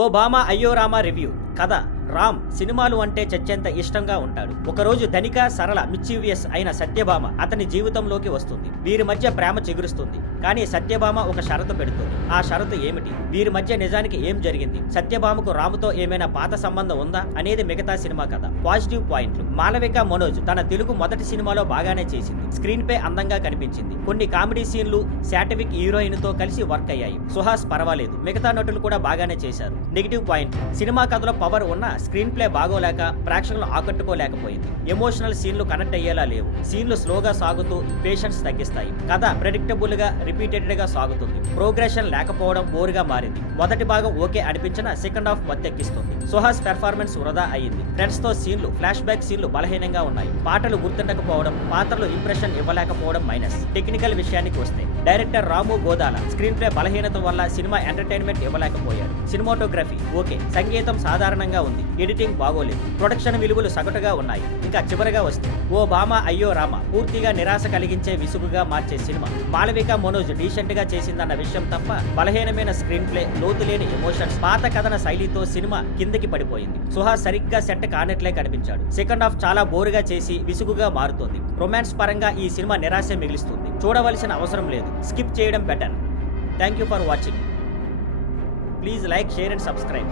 ఓ బామా అయ్యో రామా రివ్యూ కథ. రామ్ సినిమాలు అంటే చచ్చేంత ఇష్టంగా ఉంటాడు. ఒకరోజు ధనిక సరళ మిచ్చీవియస్ అయిన సత్యభామ అతని జీవితంలోకి వస్తుంది. వీరి మధ్య ప్రేమ చిగురుస్తుంది. కానీ సత్యభామ ఒక షరతు పెడుతుంది. ఆ షరతు ఏమిటి? వీరి మధ్య నిజానికి ఏం జరిగింది? సత్యభామకు రాముతో ఏమైనా పాత సంబంధం ఉందా అనేది మిగతా సినిమా కథ. పాజిటివ్ పాయింట్లు. మాలవిక మనోజ్ తన తెలుగు మొదటి సినిమాలో బాగానే చేసింది. స్క్రీన్ పే అందంగా కనిపించింది. కొన్ని కామెడీ సీన్లు శాటివిక్ హీరోయిన్ తో కలిసి వర్క్ అయ్యాయి. సుహాస్ పర్వాలేదు. మిగతా నటులు కూడా బాగానే చేశారు. Negative point. సినిమా కథలో పవర్ ఉన్న స్క్రీన్ ప్లే బాగోలేక ప్రేక్షకులను ఆకట్టుకోలేకపోయింది. ఎమోషనల్ సీన్లు కనెక్ట్ అయ్యేలా లేవు. సీన్లు స్లోగా సాగుతూ పేషెన్స్ తగ్గిస్తాయి. కథ ప్రెడిక్టబుల్ గా రిపీటెడ్ గా సాగుతుంది. ప్రోగ్రెషన్ లేకపోవడం బోరుగా మారింది. మొదటి భాగం ఓకే అనిపించిన సెకండ్ హాఫ్ మత్తెక్కిస్తుంది. సుహాస్ పెర్ఫార్మెన్స్ వృధా అయ్యింది. ఫ్రెండ్స్ తో సీన్లు, ఫ్లాష్ బ్యాక్ సీన్లు బలహీనంగా ఉన్నాయి. పాటలు గుర్తుండకపోవడం, పాత్రలు ఇంప్రెషన్ ఇవ్వలేకపోవడం మైనస్. టెక్నికల్ విషయానికి వస్తే డైరెక్టర్ రాము గోదాల స్క్రీన్ ప్లే బలహీనత వల్ల సినిమా ఎంటర్టైన్మెంట్ ఇవ్వలేకపోయాడు. సినిమాటోగ్రఫీ ఓకే, సంగీతం సాధారణంగా ఉంది. ఎడిటింగ్ బాగోలేదు. ప్రొడక్షన్ విలువలు సగటుగా ఉన్నాయి. ఇంకా చివరగా వస్తే ఓ బామ అయ్యో రామ పూర్తిగా నిరాశ కలిగించే విసుగుగా మార్చే సినిమా. మాలవిక మనోజ్ డీసెంట్ గా చేసిందన్న విషయం తప్ప బలహీనమైన స్క్రీన్ ప్లే, లోతులేని ఎమోషన్స్, పాత కథన శైలితో సినిమా కిందకి పడిపోయింది. సుహాస్ సరిగ్గా సెట్ కానట్లే కనిపించాడు. సెకండ్ హాఫ్ చాలా బోరుగా చేసి విసుగుగా మారుతోంది. రొమాన్స్ పరంగా ఈ సినిమా నిరాశ మిగిలిస్తుంది. చూడవలసిన అవసరం లేదు. స్కిప్ చేయడం better. Thank you for watching. Please like, share and subscribe.